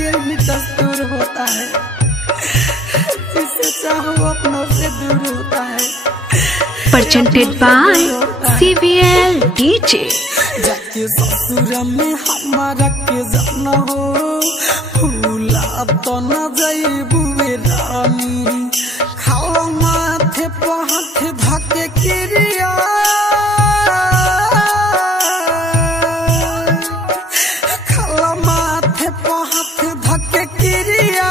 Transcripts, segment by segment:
यही दस्तूर होता है, जिसे चाहो अपनों से दूर होता है। Presented by CVL DJ। जाके ससुर में हमारा के जाना हो, भूला तो न जाइबू रानी। खाओ माथे पे हाथ धके किरिया, खाला माथे पे हाथ धके किरिया।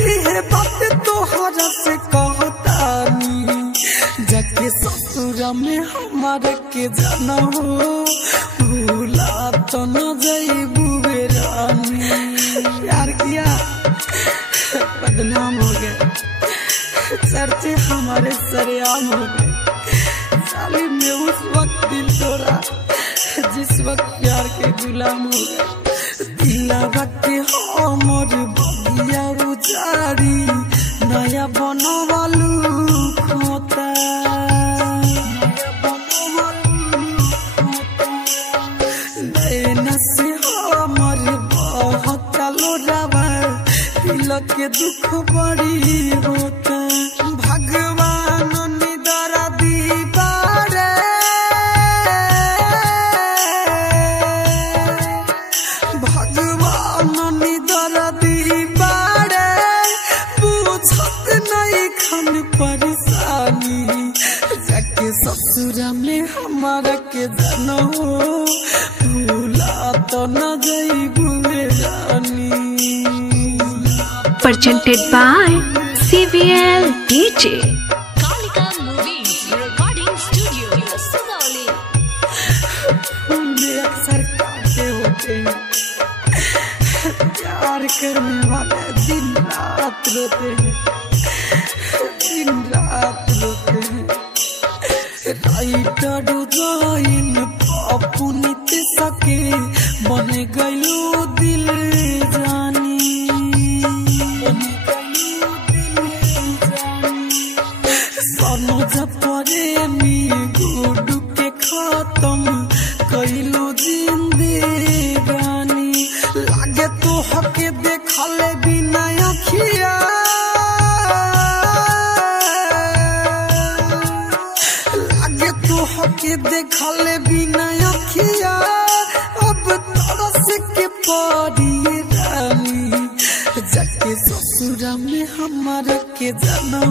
ये बात तोहरा से कहतानी, जाके ससुर में हमारा के जाना हो, भूला तो न जाइबू रानी। प्यार किया बदनाम हो गए, चर्चे हमारे सरेआम हो गए। साली में उस वक्त दिल तोड़ा जिस वक्त प्यार के गुलाम हो गए। दिलावा के हमर बगिया उजारी, नया बनवालू खोता। के दुख बड़ी होता, भगवान निदरा दीवारे। भगवान निदरा दीवारे, बुझत नहीं खन परेशानी। जाके ससुर में हमारा के जाना हो, भूला तो न जाइबू रानी। Presented by CVL DJ। Kalika Movies Recording Studio, Sugauli। फूल अक्सर काटे होते हैं, प्यार करने वाले दिन रात रोते हैं, दिन रात रोते हैं। राइटर जाइन पप्पू नित सके, बन गयो दिल जानी। प्रेमी गुडू के खत्म कैलू जिंदगानी। लागे तो हके देखले बिना अखिया, लागे तो हके देखले बिना अखिया। अब तरस के पड़ी रानी, जाके ससुर में हमारा के जाना।